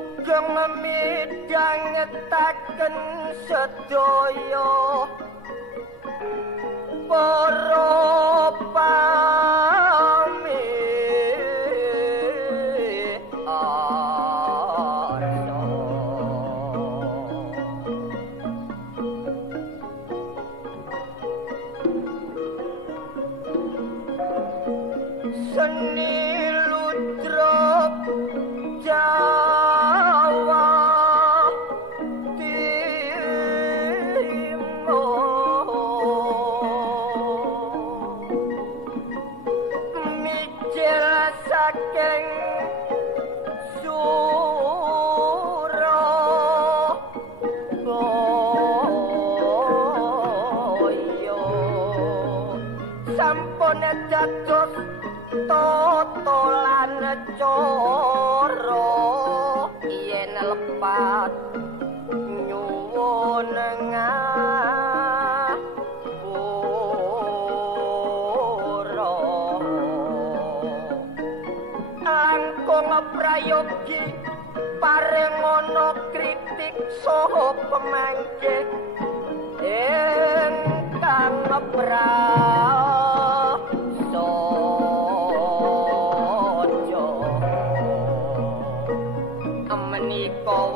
sugeng midhangetaken sedaya para seni ludra Jawa Timur mijil saking Surabaya sampun dados toto lan cara yen lepat nyuwun ngapura langkung prayogi parengono kritik saha pemanggih ingkang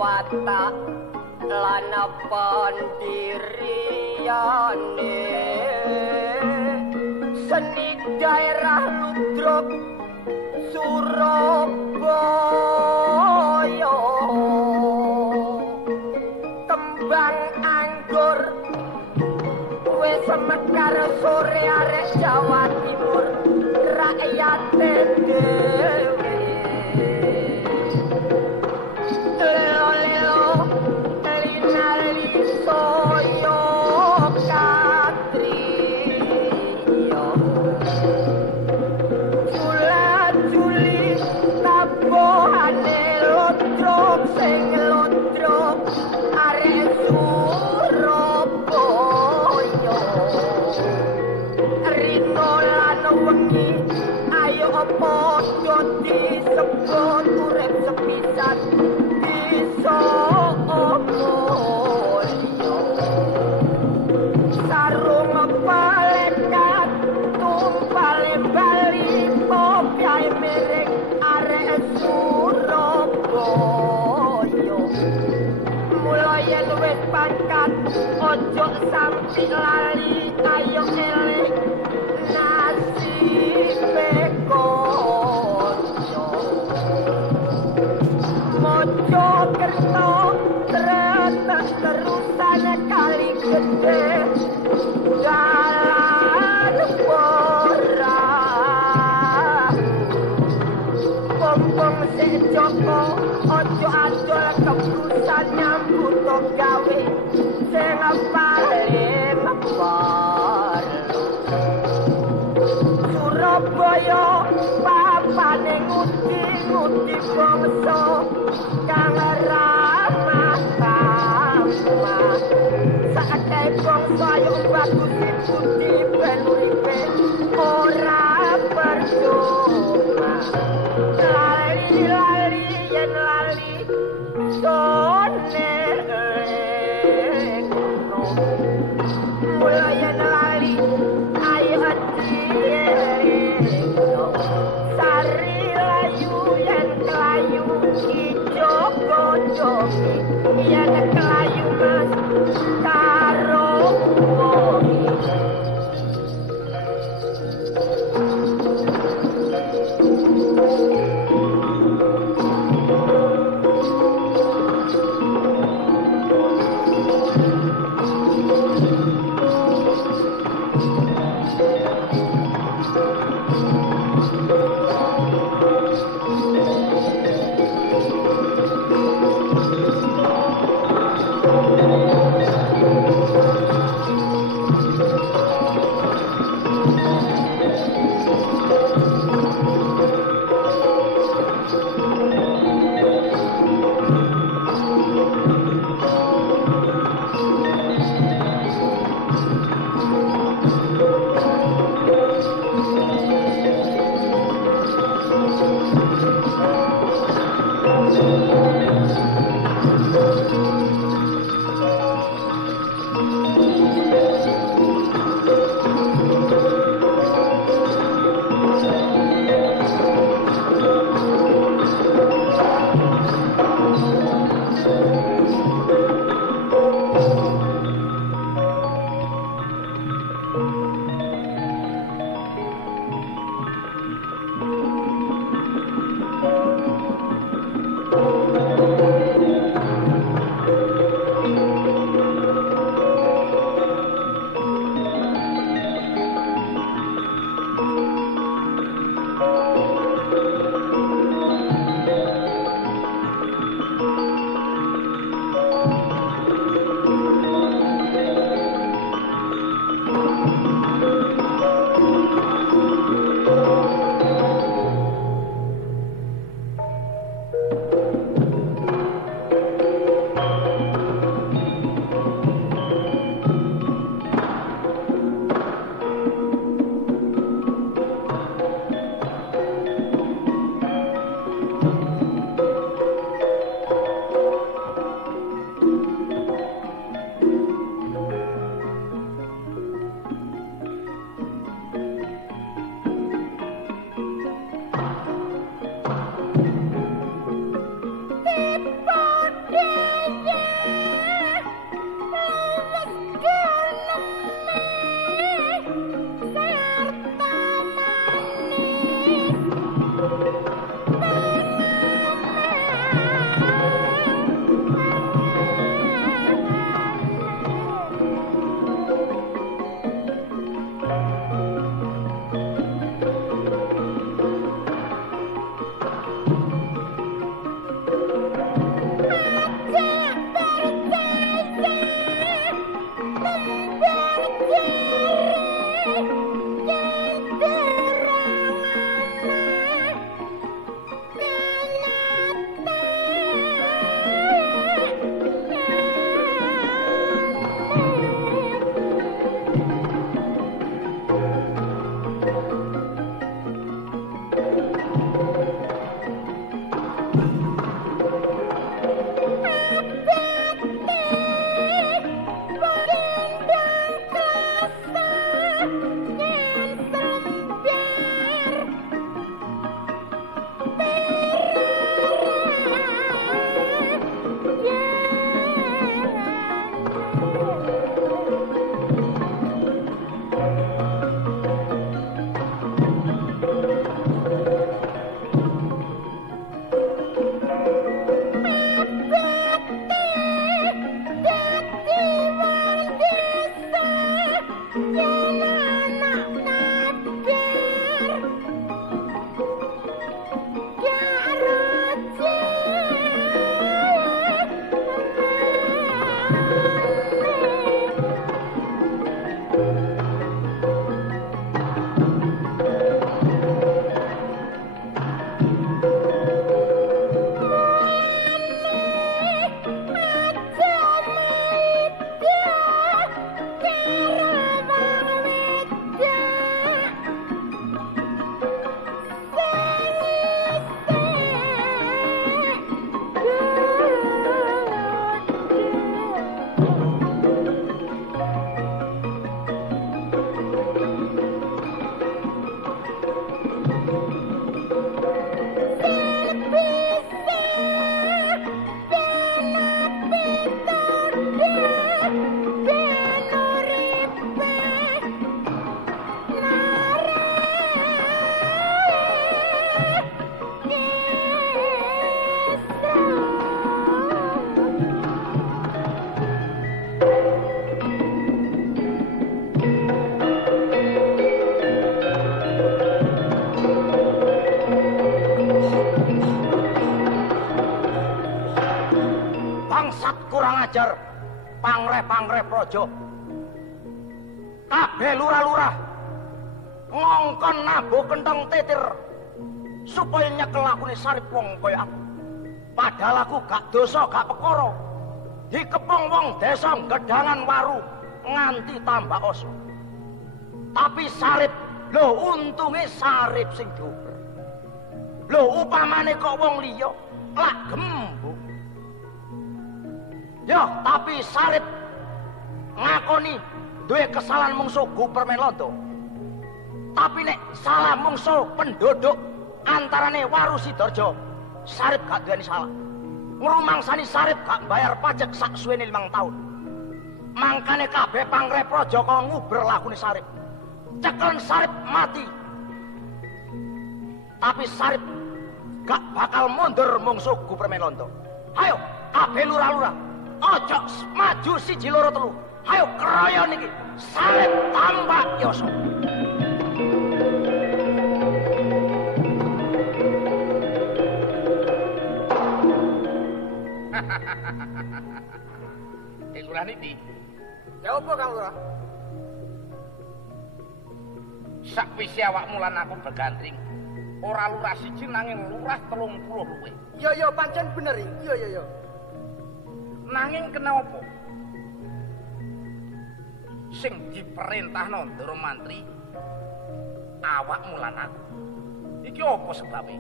watak lan pandiriane seni daerah Ludruk Surabaya tembang anggur wis mekar sore arek Jawa Timur rakyat dhewe soyo katriya jula-juli tabohane Ludruk sing Ludruk arek Surabaya rino lan wengi ayo padha disebut urip sepisan bisa sarung palekat tumpale bali popyae miring arek Surabaya mula yen wis pangkat ojo sampe lali ayo eling nasibe kanca mojo kerto terusan kali gede jalan porang pompong si Joko ojo adol keputusan nyambut gawe sing paling par Surabaya papane ngudi-ngudi bangsa kang ramah tamah sakai bangsa yo bagus putih ben uripe ora percuma lali yen lali sone mula yen lali ayo hati sari layu yen kelayu ijo kojo yen kelayu mas karo wongi kurang ajar pangreh-pangreh praja. Kabeh lurah-lurah ngongkon nabuh kenthong tetir supaya nyekel lakune Sarip wong kaya aku. Padahal aku gak dosa, gak perkara. Dikepung wong desa Gedangan Waru nganti tambah oso. Tapi Sarip, lho untunge Sarip sing dioper. Lho upamane kok wong liya lak gembuk. Yo, tapi Sarip ngakoni duwe kesalahan mungsuh Gupermelondo. Tapi nek salah mungsuh penduduk antarane Waru Sidarja, Sarip gak duweni salah. Ngrumangsani Sarip gak bayar pajak sak suwene 5 tahun. Mangkane kabeh pangreh praja kok nguber lakune Sarip. Cekelen Sarip mati. Tapi Sarip gak bakal mundur mungsuh Gupermelondo. Ayo, kabeh lurah-lurah, ojo maju siji loro telu. Ayo keroyo niki, Sarip tambah yoso. Lurah niki. Ya apa Kang Lurah? Sakwise awakmu lan aku bergandring, ora lurah siji nanging lurah 30 luwih. Ya pancen bener iki. Ya. Nanging kenapa? Sing diperintahno Ndara Mantri awakmu lan aku. Iki apa sebabe?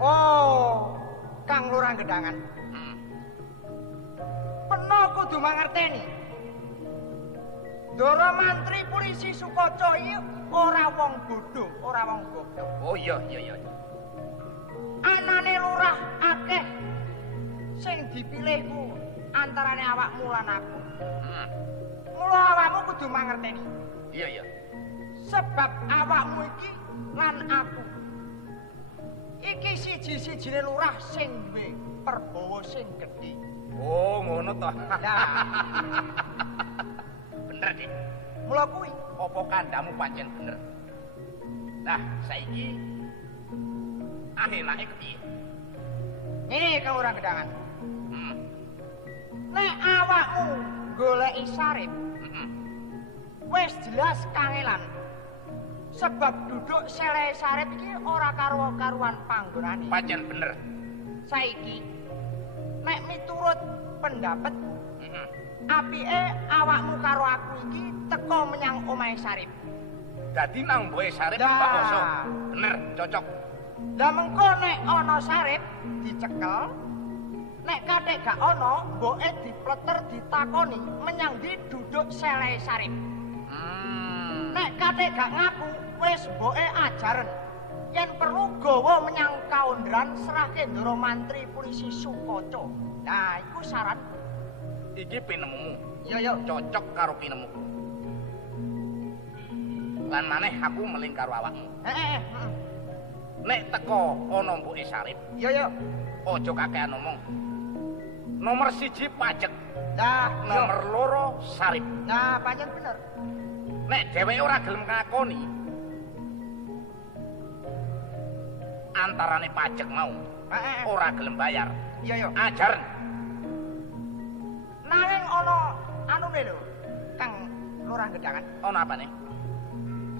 Oh, Kang Lurah Gedangan. Peno kudu mangerteni. Ndara Mantri Polisi Sukoco iki ora wong bodho, ora wong goblok. Oh iya. Anane lurah akeh sing dipilih ku antarane awakmu lan aku. Mula awakmu kudu mangerteni. Iya. Sebab awakmu iki lan aku iki siji-sijine lurah sing duwe perbawa sing gedhe. Oh, ngono toh. Nah, bener, Dik. mula kuwi Apa kandamu pancen bener. Nah, saiki enake kepiye? ngene Kang Lurah Gedangan. Nek awakmu goleki Sarip, wis jelas kangelan. Sebab duduk sele Sarip iki ora karo-karuan panggonane. Pancen bener. Saiki nek miturut pendapat apike awakmu karo aku iki teka menyang omahe Sarip. Dadi nang mboe Sarip Dah. Pak Oso. Bener, cocok. Lah mengko nek ana Sarip dicekel, nek kathek gak ana, mboke dipleter ditakoni menyang ndi duduk sele Sarip. Nek kathek gak ngaku, wis mboke ajaren. Yen perlu gawa menyang kaundran serahke Ndara Mantri Polisi Sukoco. Nah, iku syarat. Iki pinemumu. Iya. Cocok karo pinemuku. Lan maneh aku meling karo awakmu. Nek teko ana mbuke Sarip, Iya. aja kakean ngomong. Nomor 1 pajak, Nah, nomor 2 Sarip. Nah, pancen bener. Nek dheweke ora gelem ngakoni antarane pajak mau, ora gelem bayar. Iya. Ajar. Nanging ana anune lho, Kang Lurah Gedangan. Ana apane?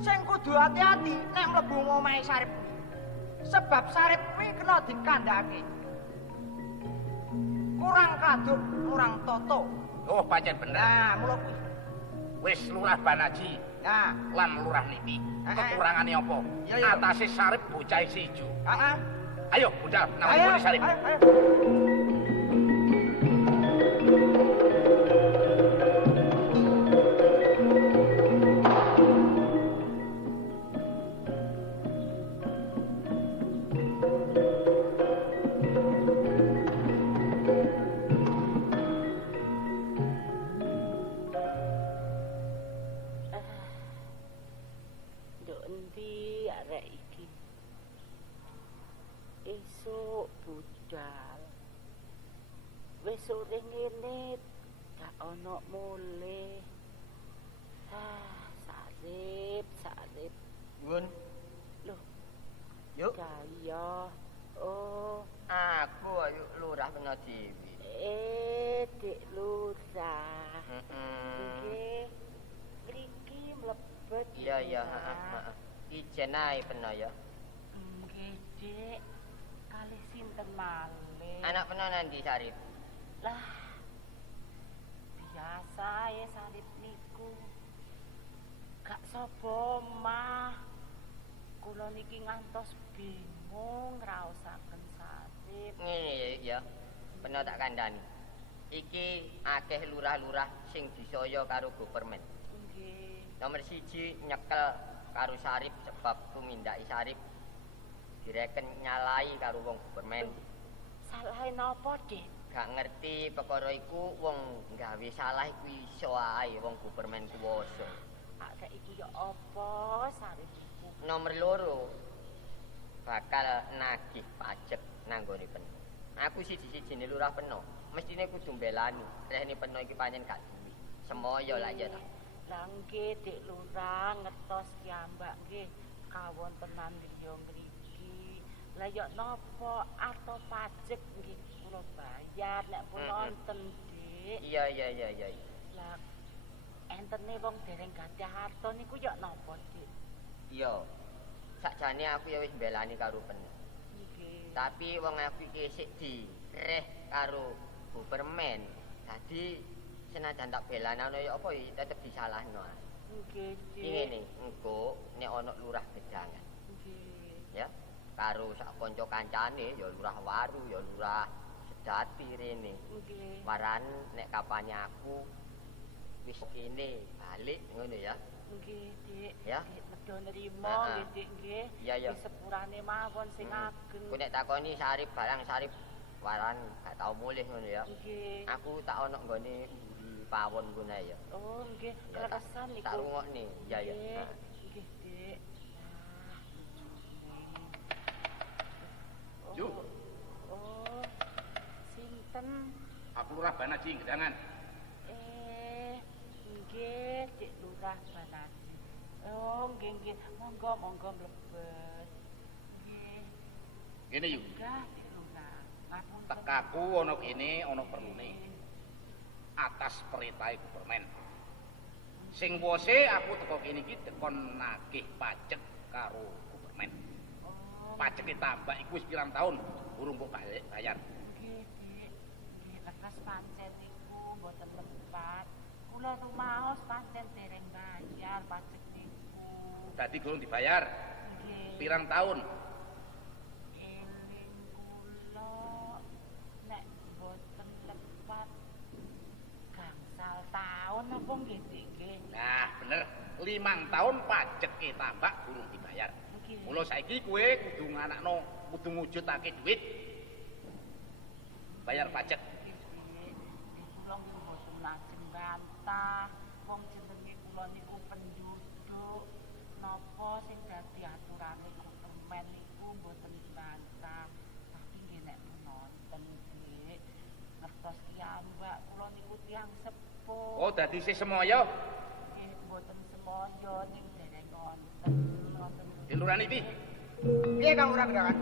Sing kudu hati-hati nek mlebu omahe Sarip. Sebab Sarip kuwi kena dikandhake. Kurang kaduk, kurang toto. Oh, pancen bener. Nah, mula kuwi. Wis Lurah Banaji Nah, lan Lurah Niti. Kekurangane apa? Iya. Atase Sarip bocah ijo. heeh. Ayo, budal nang ngene Sarip. Ayo. Wis sore ngene gak ana mulih. Sarip. Ngun. Loh. Yuk. Kaya. Oh, Aku ayo Lurah Tenajiwi. Dik Lurah. Nggih. Mriki mlebet. Iya, heeh. Ijen ae peno ya. Nggih, Dik. Kalih sinten malih? Anak peno nandi Sarip? Lah. Biasa ya Sarip niku. Gak sapa mah. Kula niki ngantos bingung ngraosaken Sarip. Ngene ya. Peno tak kandhani. Iki akeh lurah-lurah sing disaya karo government. Nggih. Nomor 1 nyekel karo Sarip sebab tumindaki Sarip direken nyalai karo wong government. Salahe napa, Dik? Gak ngerti perkara iku wong gawe salah iku iso ae wong government kuwasa. Saiki ya apa Sarip iku? Nomor 2 bakal nagih pajak nanggone Peno. Aku siji-sijine lurah Peno, mestine kudu mbelani. Rene Peno iki pancen gak duwe. Semoyo lah ya ta. Lah nggih Dik Lurah ngertos piyambak nggih kawontenan griya mriki. Lah ya napa atau pajak nggih kula bayar nek pun wonten Dik. Iya. Lah entene wong dereng gadah harta niku ya napa Dik? Iya. Sakjane aku ya wis mbelani karo Peno. Nggih. Tapi wong aku iki sik direh karo government. Dadi senajan tak belana ya apa tetep disalahno. Nggih, Dik. Ngene, engko nek ana lurah gedangan. Nggih. Ya, karo sak kanca kancane ya lurah Waru, ya lurah Sedati rene. Nggih. Waran nek kapane aku wis kene balik ngono ya. Nggih, Dik. Ya. Medho nrimo nggih, Dik nggih. Iya. Wis sepurane mawon sing ageng. Ku nek takoni Sarip barang Sarip waran gak tau mulih ngono ya. Nggih. Aku tak ana nggone mburi pawon ngono ya. Oh, nggih, Ya, kleresan niku. tak rungokne. Iya. Nggih, Dik. Nah, Ju. Oh. Sinten? Aku Lurah Banaji Gedangan. Nggih, Dik Lurah Banaji. Oh, nggih. Monggo mlebet. Nggih. Ngene yu. Enggak, Dik Lurah. Ngapunten. Tekaku ana kene ana perlune. Atas perintah government. Sing wose aku teko kene iki tekon nagih pajak karo government. Oh. Pajake tambah iku wis pirang taun urung kok bayar. Nggih, Dik. Nggih, lekas pancen niku mboten lepat. Kula rumaos pancen dereng bayar pajak niku. Dadi durung dibayar. Nggih. Pirang taun? Eling kula nek mboten lepat gangsal taun apa nggih, Dik nggih? Nah, bener. 5 taun pajake tambah durung dibayar. Nggih. Mula saiki kowe kudu nganakno, kudu ngujudake duit. Bayar pajak. Kula mboten lajeng bantah. Wong jenenge kula niku penduduk. Napa sing dadi aturane government niku mboten bantah. Tapi nggih nek nonton nggih ngertos piyambak kula niku tiyang sepuh. Oh, dadi sih semoyo. Nggih mboten semoyo ning dereng wonten. Di lurahan iki. Piye Kang Lurah Gedangan?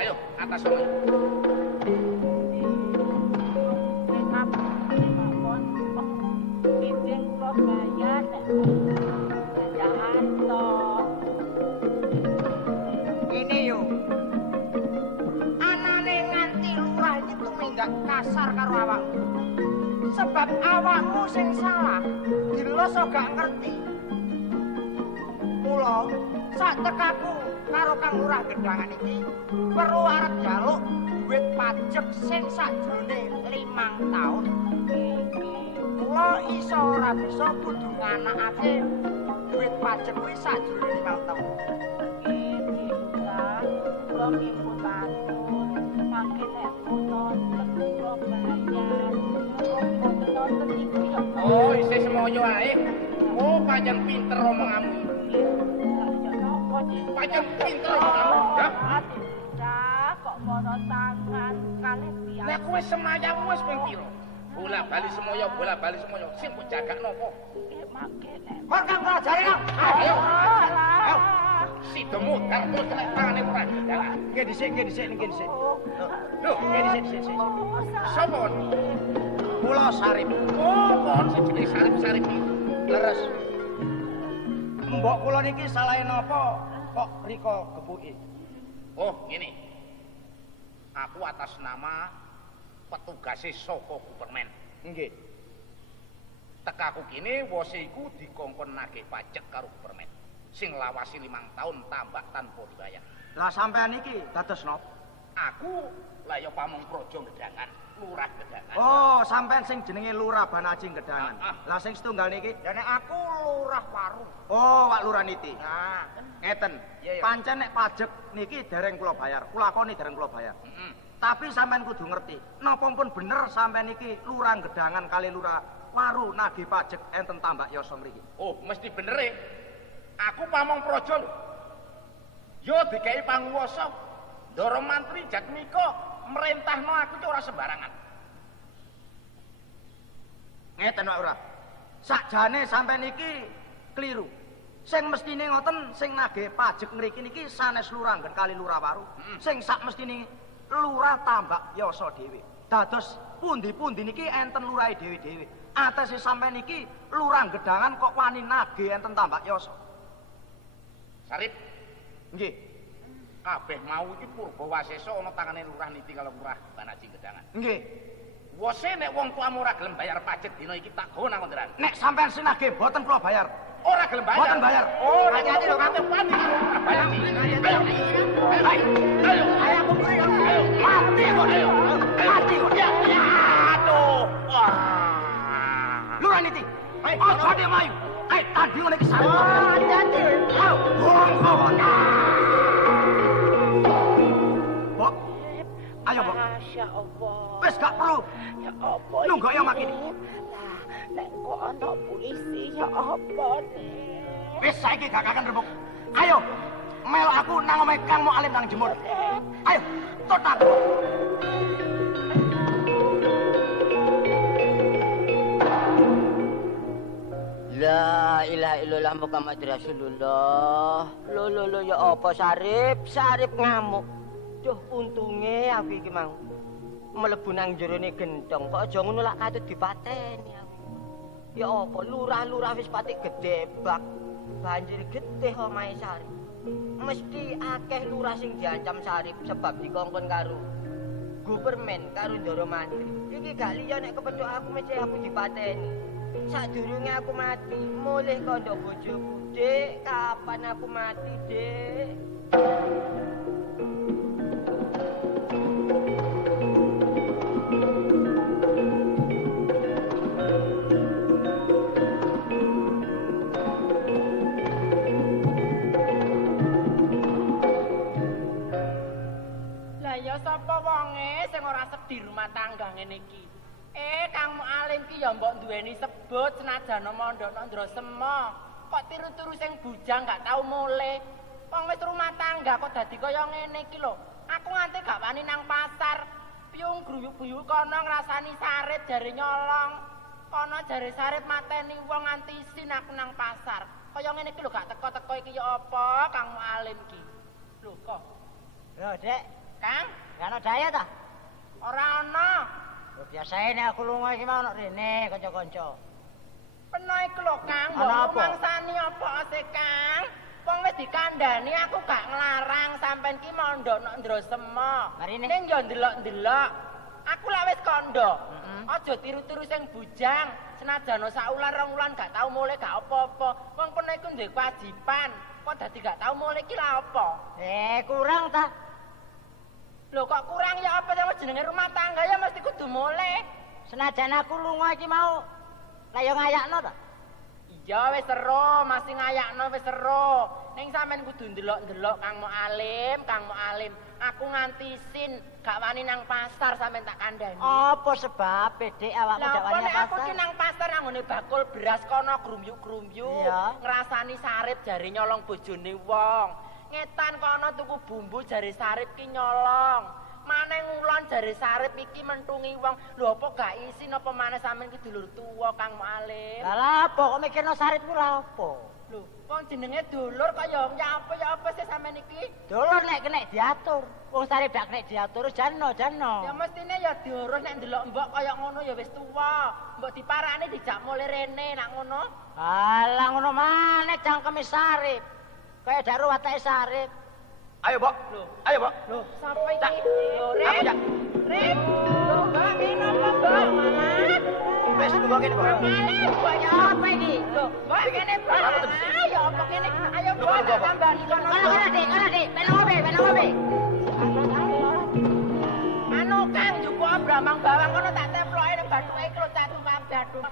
Ayo, atas sono. Ini yo. Anane nganti lurah iki tumindak kasar karo awakmu. Sebab awakmu sing salah, dilos gak ngerti. Mula sak tekaku karo Kang Lurah Gedangan iki perlu arep njaluk duit pajak sing sakjroné 5 taun. Mula iso ora bisa kudu nganakake duit pajak kuwi sakjroné 5 taun. Kula nggih pun matur, mangke nek pun nonton kula bayar. Mboten nonton iku ya. Oh, isih semoyo ae. Oh, pancen pinter omonganmu. Pancen pinter omonganmu. Ya. Kok mono tangan kalih piye? Nek kowe semayamu wis ping pira? Bola-bali semoyo. Sing mbok jagakno apa? Mangke nek Kok Kang pelajari Kang? Ayo. alah. sida mudar terus kena tangane lurah. Nggih dhisik. Lho, Nggih dhisik. Sapa? Kula Sarip. Oh, kon sing jenenge Sarip iki. Leres. Mbok kula niki salah napa kok rika gepuki? Oh, ngene. Aku atas nama petugase saka Gupermen. Nggih. Tekaku kene wose iku dikongkon nagih pajak karo Gupermen. Sing lawasi 5 tahun tambah tanpa dibayar. Lah sampean iki dados napa? Aku lah ya Pamong Praja Gedangan, Lurah Gedangan. Oh, sampean sing jenenge Lurah Banaji Gedangan. Ah. Lah sing setunggal niki? Ya nek aku Lurah Warung. Oh, Wak Lurah Niti. Nah, Ngeten. Iya, iya. Pancen nek pajak niki dereng kula bayar. Kula koni dereng kula bayar. Tapi sampean kudu ngerti, napa pun bener sampean iki Lurah Gedangan kali Lurah Waru nagih pajak enten tambak yasa mriki. oh mesti bener e. Aku Pamong Praja lho. Yo dikai panguwasa. Ndara Mantri Jatmika merintahno aku iki ora sembarangan. Ngeten Pak Lurah. Sakjane sampean iki kliru. Sing mestine ngoten sing nagih pajak ngriki niki sanes Lurah Nggen kali Lurah Waru. Sing sak mestine Lurah Tambak Yasa dhewe. Dados pundi-pundi niki enten lurahe dhewe-dhewe. Atese sampean iki Lurah Gedangan kok wani nagih enten Tambak Yasa. Sarip, Nggih. kabeh mau iki purba wasesa ana tangane Lurah Niti karo Lurah Banaji Gedangan. Nggih. Wose nek wong tuamu ora gelem bayar pajak dina iki tak gawa nang konderan. Nek sampean sing nagih boten kula bayar. Ora gelem bayar. Boten bayar. Oh, hati-hati lho kate pati. Bayar nih. Ayo. Ayo mati kok. Mati kok. Ya, aduh. Wah. Lurah Niti. Aja de mayu. Tadi ngene iki sarep. Hati-hati. Bok. Ayo, Bok. Masya Allah. Wis gak perlu. Ya apa Nunggok ya makin. Lah, nek kok ana polisi ya apa nih? Wis saiki gak kakan rembug. Ayo. Mel aku nang omahe Kang Mualim nang jemur. Ayo, total. La ilaha illallah Muhammad Rasulullah. Lo ya apa Sarip ngamuk. Duh untunge aku iki mau mlebu nang jerone gentong kok aja ngono lak katut dipateni aku. Ya apa lurah wis patik gedebak. Banjir getih omahe Sarip. Mesti akeh lurah sing diancam Sarip sebab dikongkon karo Gupermen karo Ndara Mantri. Iki gak liya nek kepethuk aku mesti aku dipateni. Sadurunge aku mati, mulih kandha bojoku, Dik. Kapan aku mati, Dik? Lah ya sapa wonge sing ora sedi rumah tangga ngene iki? Kang Mualim ki ya mbok duweni sebut senajan mondok nang Ndra Sema. Kok tiru-tiru sing bujang gak tau mulih. Wong wis rumah tangga kok dadi kaya ngene iki lho. Aku nganti gak wani nang pasar. Piyung gruyuk-gruyuk kono ngrasani Sarip jare nyolong. Kono jare Sarip mateni wong nganti isin aku nang pasar. Kaya ngene iki lho gak teko-teko iki ya apa Kang Mualim ki. Lho kok. Lho, Dek, Kang, gak ana daya ta? ora ana. Lho biasae nek aku lunga iki mau nek rene kanca-kanca. Peno iku lho Kang, Ana mbok apa? mangsani apa sih Kang? Wong wis dikandhani aku gak nglarang sampean ki mondok nang Ndra Sema. Marine. Ning yo ndelok-ndelok. Aku lak wis kandha. Aja tiru-tiru sing bujang. Senajan sak wulan rong wulan gak tau mulih gak apa-apa. Wong peno iku duwe kewajiban. Kok dadi gak tau mulih ki lha apa? Kurang ta? Lho kok kurang ya apa ya jenenge rumah tangga ya mesti kudu mulih. Senajan aku lunga iki mau lah yo ngayakno ta? Iya wis seru, masih ngayakno wis seru. Ning sampean kudu ndelok-ndelok Kang Mualim. Aku nganti isin gak wani nang pasar sampean tak kandhani. Apa sebabe, Dik, awakmu Lah gak apa wani nek aku pasar? ki nang pasar nangone bakul beras kono grumyuk-grumyuk. Iya. Ngrasani Sarip jare nyolong bojone wong. Ngetan kono tuku bumbu jare Sarip ki nyolong. Maneh ngulon jare Sarip iki mentungi wong. Lho apa gak isin apa maneh sampean ki dulur tuwa Kang Mualim? Lah apa kok mikirno Sarip ku lha apa? Lho, wong jenenge dulur kaya ya apa sih sampean iki? Dulur nek kena diatur. Wong Sarip gak kena diatur jano. Ya mestine ya diurus nek ndelok mbok kaya ngono ya wis tuwa. Mbok diparani dijak mulai rene nak ngono. Alah ngono maneh cangkeme Sarip. Kaya daru watake Sarip. Ayo, Mbok. Ayo, Mbok. Lho, sapa iki? Lho, Aku ya. Rip. Lho, Mbak kene apa, Mbak? Wis tunggu kene, Mbok. Banyak apa ini? Lho, Mbak kene, Mbak. Ayo apa kene? Ayo, Mbak, tambah di kono. Kono, Dik. Penang obe. Anu Kang jupo bramang bawang kono tak temploke nang bathuke klocat tumpang gadung.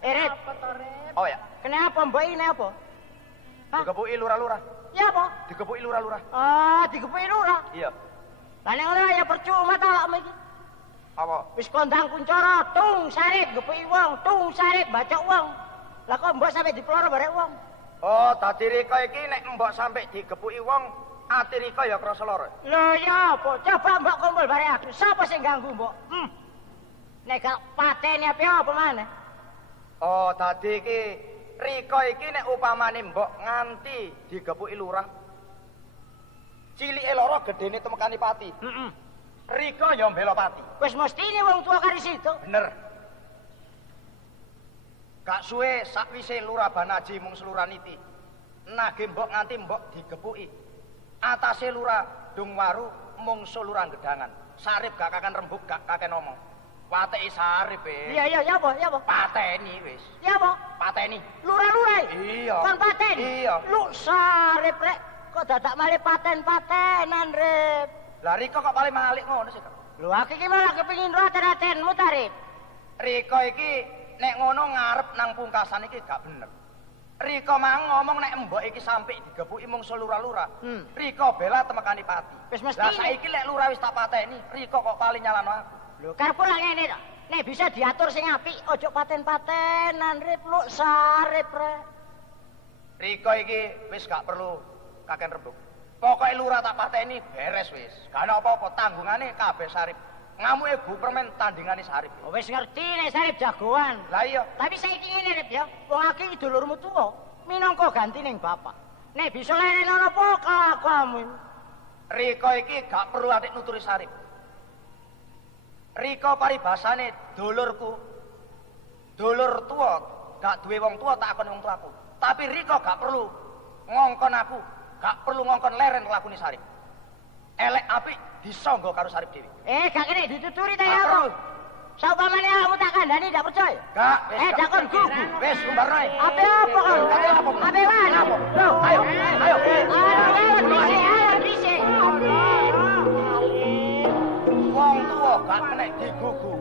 Rip. Apa to, Rip? Oh ya, Kenapa mbok ini apa? digepuki lurah-lurah. Ya apa? Digepuki lurah-lurah. Ah, digepuki lurah. Iya. Lah nek ngono ya percuma ta awakmu iki. Apa? Wis kondang kuncara, tung Sarip gepuki wong, tung Sarip bacok wong. Lah kok mbok sampe diploro barek wong? Oh, dadi Rika iki nek mbok sampe digepuki wong, ati Rika ya krasa lara. Lho ya apa? Coba mbok kumpul barek aku. Sapa sing ganggu mbok? Nek gak pateni apa maneh? Oh, dadi iki Rika iki nek upamane mbok nganti digepuki lurah. Cilike lara gedene temekani pati. Heeh. Rika ya mbela pati. Wis mestine wong tua kari situ. Bener. Gak suwe sakwise lurah Banaji mung seluraniti. Nage mbok nganti mbok digepuki. Atase lurah Dungwaru mung lurah Gedangan. Sarip gak kakan rembug, gak kaken omong. Wateki Sarip Iya, ya apa? pateni wis. Ya apa? Pateni. Lurah-lurah. Iya. Kon paten. Iya. Lu Sarip rek. Kok dadak malih paten-patenan, Rip. Lah Rika kok paling malik ngono sih, Kak? Lho aku iki malah kepengin raten-ratenmu ta, Rip. Rika iki nek ngono ngarep nang pungkasan iki gak bener. Rika mang ngomong nek mbok iki sampe digepuki mung lurah-lurah. Rika bela temekani pati. Wis mesti. Lah saiki lek lurah wis tak pateni, Rika kok paling nyalano aku. Lho karepku lak ngene to. Nek bisa diatur sing apik, ojo paten-patenan, Rip. Lu Sarip rek. Rika iki wis gak perlu kaken rembug. Pokoke lurah tak pateni beres wis. Gak ana apa-apa, tanggungane kabeh Sarip. Ngamuke Bu Permen tandingane Sarip. Oh, wis ngerti nek Sarip jagoan. Lah iya, Tapi saiki ngene, Rip ya. Wong aku iki dulurmu tuwa, minangka ganti ning bapak. Nek bisa leren apa kelakuanmu. Rika iki gak perlu atik nuturi Sarip. Rika paribasane dulurku. Dulur tuwa, gak duwe wong tuwa tak akoni wong tuaku. Tapi Rika gak perlu ngongkon aku, gak perlu ngongkon leren lakune Sarip. Elek apik disangga karo Sarip dhewe. Gak kene dituturi ta Gak apa? perlu. Saupamane awakmu tak kandhani ndak percaya. Gak, wis. gak. Dakon gugu. Wis umbarno ae. Ape apa kon? Ape apa? Ape wae. Apa? Lho, Ayo. Ayo dhisik. Wong tuwa gak kena digugu.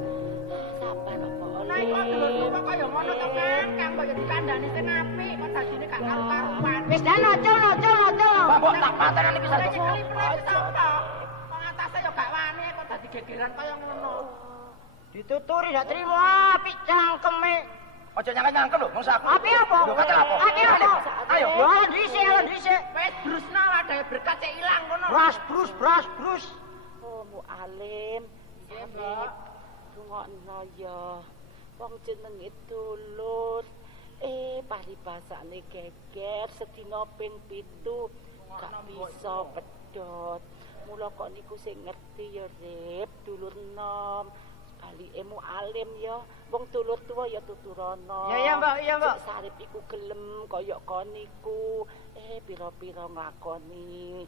Sabar apa Nah, kok dulurku kok kaya ngono to, Kang? Kang kaya dikandhani sing apik, kok dadine gak karu-karuan. Wis dan ojo. Mbok tak patenane pisan. Lah nyekeli pelan sapa? Wong atase ya gak wani kok dadi gegeran kaya ngono. Dituturi ndak trimo apik cangkeme. Aja nyangka-nyangka lho, mongso aku. Api apa? Lho kate apa? Api apa? Ayo. Yo dhisik. Wis brusna wae berkat cek ilang ngono. Bras brus. Oh, Mu Alim. Nggih, Mbak. Rungokno ya. Wong jenenge dulur. Paribasane geger sedina ping 7 gak bisa pedhot. Mula kok niku sing ngerti ya, Rip, dulur nom. Balike Mu Alim ya. Wong dulur tuwa ya tuturana. Iya, Mbak. Cek Sarip iku gelem kaya kon niku. Pira-pira nglakoni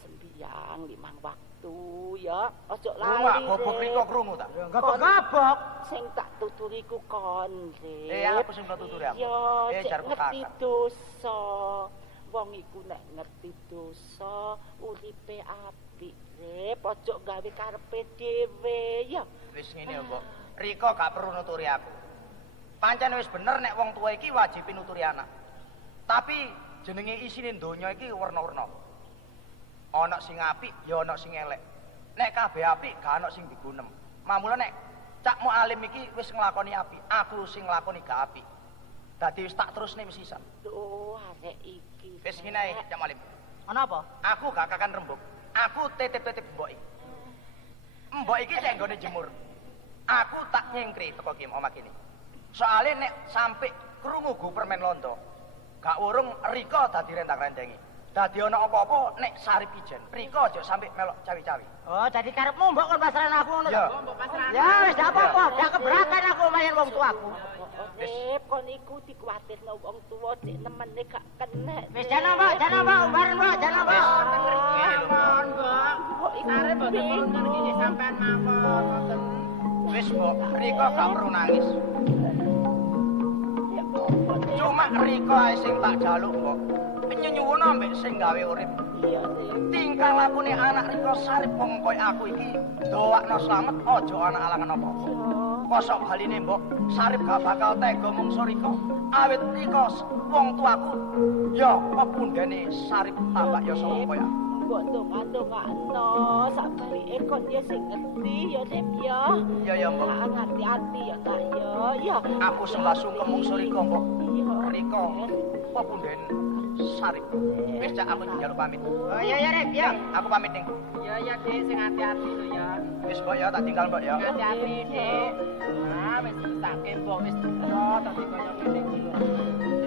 sembiang 5 waktu ya. Aja Rumah lali. gobok Rika krungu tak? Gabok. Sing tak tuturiku kon, Rip. Aku sing tak tuturi aku. Iya, cek jarku ngerti kakak. dosa. Wong iku nek ngerti dosa, uripe apik, Rip. Aja gawe karepe dhewe ya. Wis ngene, Mbok. Rika gak perlu nuturi aku. Pancen wis bener nek wong tuwa iki wajib nuturi anak. Tapi jenenge isine donya iki werna-werna. Ana sing apik ya ana sing elek. Nek kabeh apik gak ana sing digunem. Mamula nek Cak Mu Alim iki wis nglakoni apik, aku sing nglakoni gak apik. Dadi wis tak terusne wis sisan. Oh, arek iki. Wis ngene ae, Cak Mu Alim. Ana apa? Aku gak kakan rembug. Aku titip-titip mbok iki. Mbok iki sing nggone jemur. Aku tak nyengkri teko ki omah kene. Soale nek sampe krungu gu permen londo, Gak urung Rika dadi rentak-rentengi. Dadi ana apa-apa nek Sarip ijen. Rika aja sampe melok cawi-cawi. Oh, jadi karepmu mbok kon pasrahne aku ngono Ya. to? Ya wis gak apa-apa, gak keberatan aku mayan wong tuaku. Nep, kon iku dikuwatirno wong tuwa cek nemene gak kena. Wis jana mbok, umbaran mbok, jana mbok. Ampun, Mbok. Sarep mboten nurunkan iki sampean mawon ngoten. Wis, Mbok, Rika gak perlu nangis. Cuma Rika ae sing tak jaluk, Mbok. Nyuwun ambek sing gawe urip. Iya, Nep. Tingkah lakune anak Rika Sarip wong koyo aku iki doakno slamet aja ana alangan apa-apa. Kosok baline, Mbok, Sarip gak bakal tega mungsu Rika. Awit Rika wong tuaku ya pepundhene Sarip tambah ya sapa koyo aku. Mbok ndonga-ndongakno sabarike kon ya sing ngerti ya Nep ya. Ya, Mbok. Hati-hati ya Nak ya. Ya. Aku sembah sungkem mungsu Rika, Mbok. Iya. Rika pepundhen Sarip. Wis cak aku njaluk pamit. Oh iya ya Rek, ya. Aku pamit ning. Ya ya Dik, sing hati-hati lho ya. Wis Mbok ya tak tinggal Mbok ya. Hati-hati Dik. Ah wis mesake Mbok wis teko dadi kaya ngene iki lho.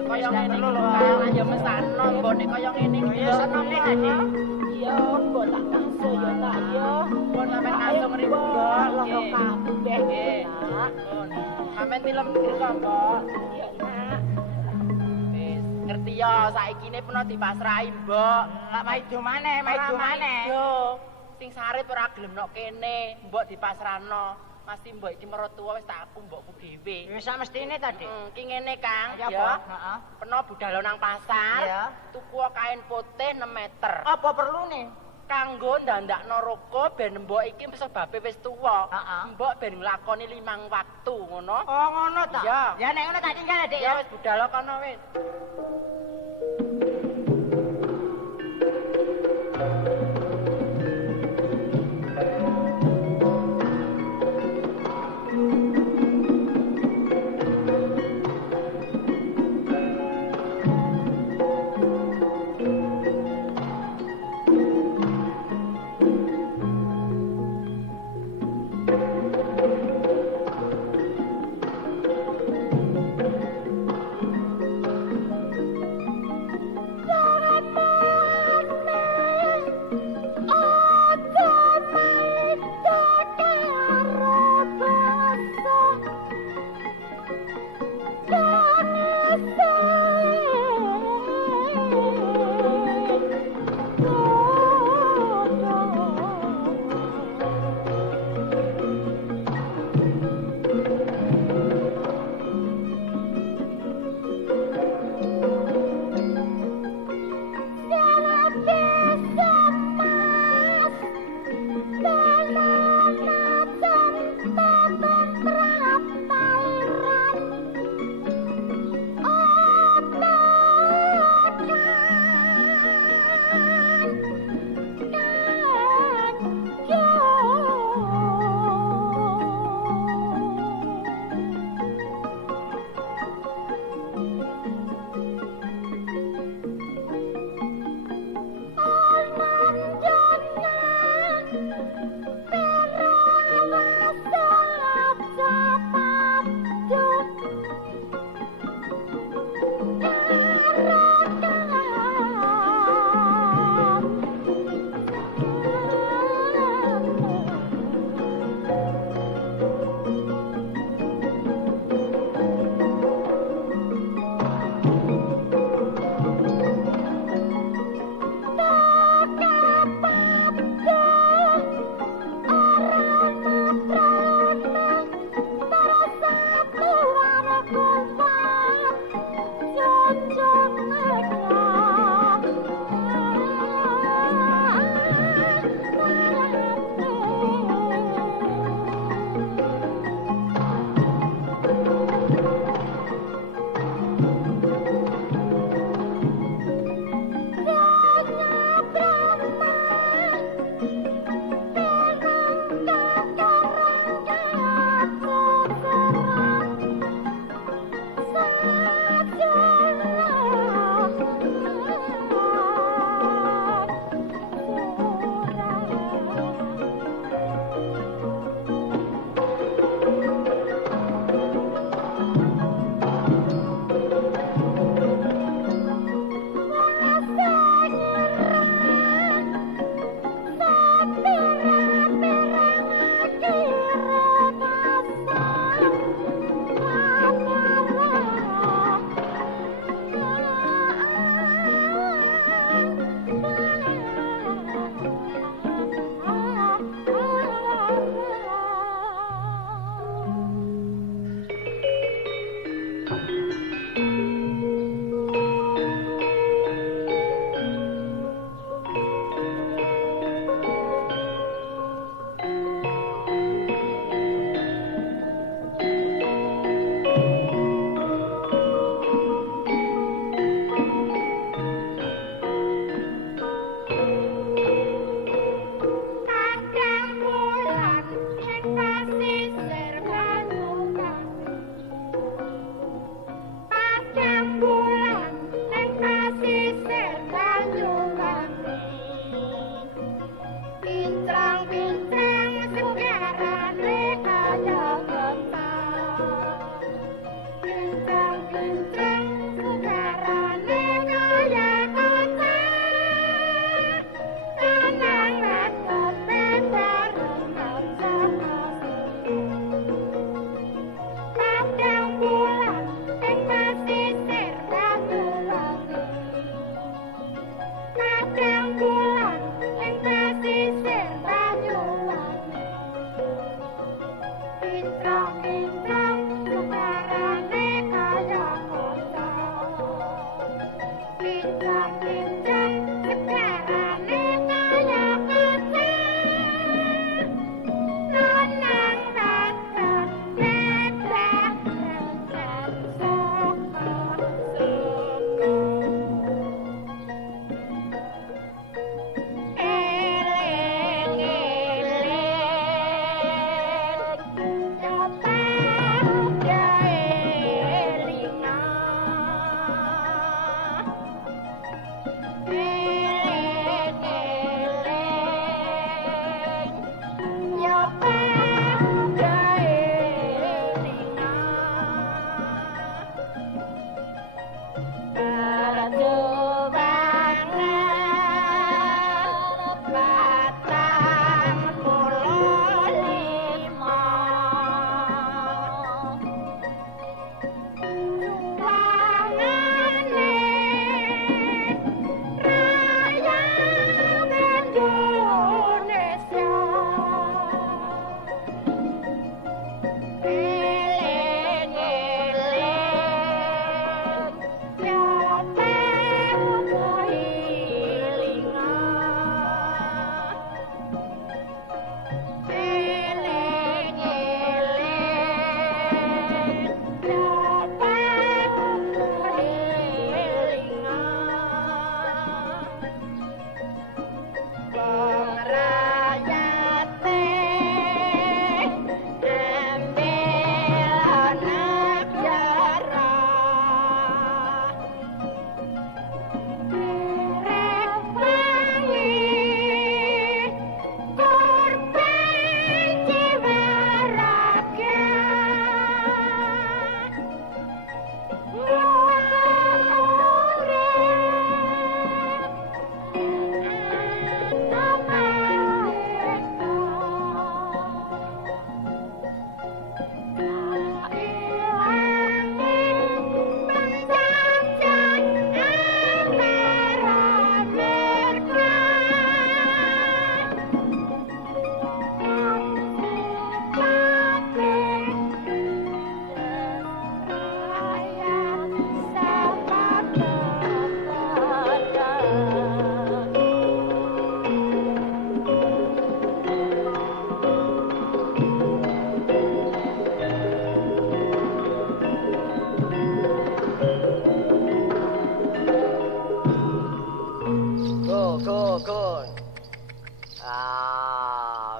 Kaya ngene lho Kang, ayo mesakno Mbok nek kaya ngene iki. Ya seneng nek tadi. Iya, mbok tak ngasuh ya Nak ya. Mbok sampean ngasuh mripun Mbok. Lono Nggih. kabeh Nggih. Nak. Sampeyan tilem kira Mbok. Iya Nak. Wis ngerti ya saiki ne peno dipasrahi Mbok. Lah maido maneh, maido maneh. Yo, sing Sarip ora gelem nok kene, mbok dipasrahno. Mesti mbok iki mertua wis tak aku mbokku dhewe. Wis sak mestine ta, Dik. Ki ngene Kang, Ya ya. apa? Heeh. Peno budal nang pasar, Iya. tuku kain putih 6 meter. Apa perlune? Kanggo ndandakno roko ben mbok iki sebabe wis tuwa. Heeh. Mbok ben nglakoni 5 waktu ngono. Oh ngono ta? Iya. Ya nek ngono tak tinggal Dik Ya ya. wis budal kono wis.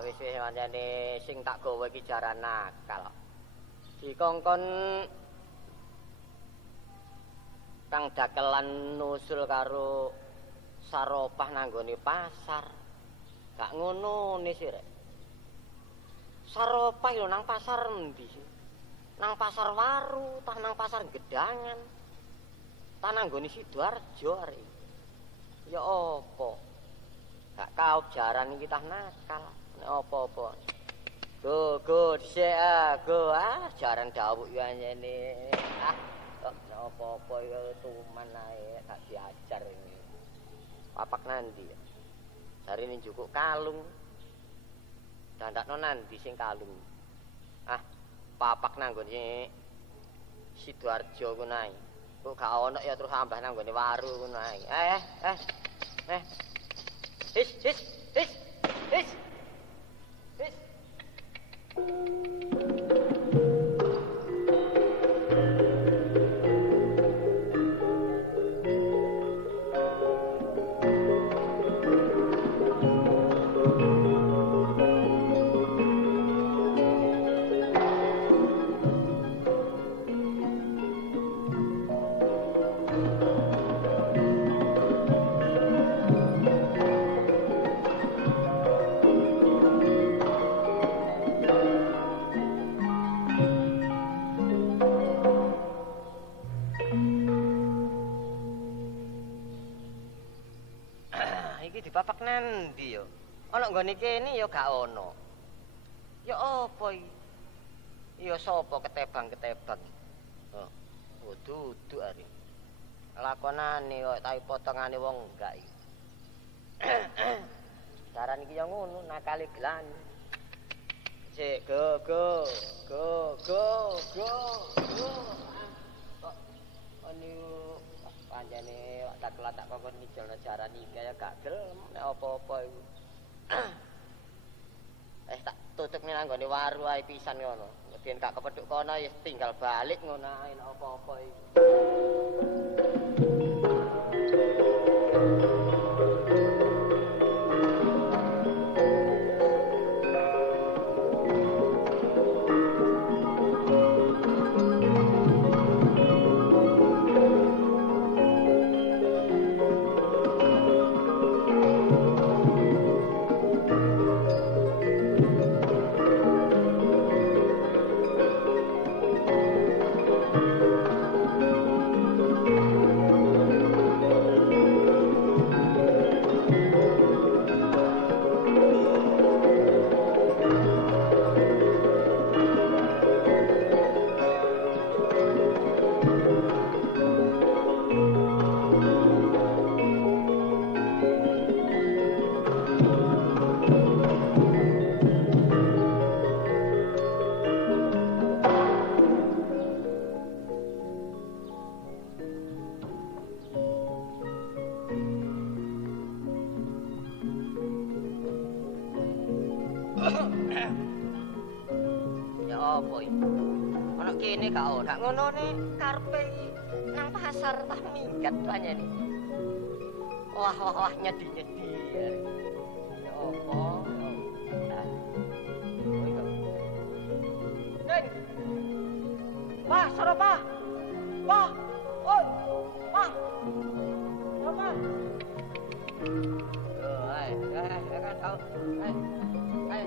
Wis pancene sing tak gawa iki jaran nakal. Dikongkon kang dakelan nusul karo Saropah nanggone pasar. Gak ngono ne sih rek. Saropah lho nang pasar endi sih? Nang pasar Waru, tah nang pasar Gedangan. Tah nanggone Sidoarjo arek. Ya apa? Gak kaup jaran iki tah nakal. Nek apa-apa. Go dhisik go jaran dawuk yo anyene. Kok nek apa-apa yo tuman ae tak diajar ini. Papak nanti ya. Jarine njukuk kalung. Dandakno nandi sing kalung. Papak nanggone Sidoarjo ku nae. Kok gak ono ya terus ambah nanggone Waru ku nae. His. Dipapak nanti yo. Ana nggone kene yo gak ono. Ya apa iki? Ya sapa ketebang-ketebang. Dudu are. Lakonane kok tapi potongane wong enggak iki. Saran iki yo ngono nakale gelan. Sik go. Kok anu panjane tak kelatak kok nijelno jaran iki ya gak gelem nek apa-apa iku. Tak tutup ning anggone Waru ae pisan ngono. Yen gak kepethuk kono ya tinggal balik ngono ae nek apa-apa iku. Kene gak ono. Gak ngonone karepe nang pasar tah minggat panjene. Wah nyedi-nyedi. Ya apa? Neng. Pak, Saropah. Pak. Oi. Pak. Saropah. Ayo kan kau. Ayo.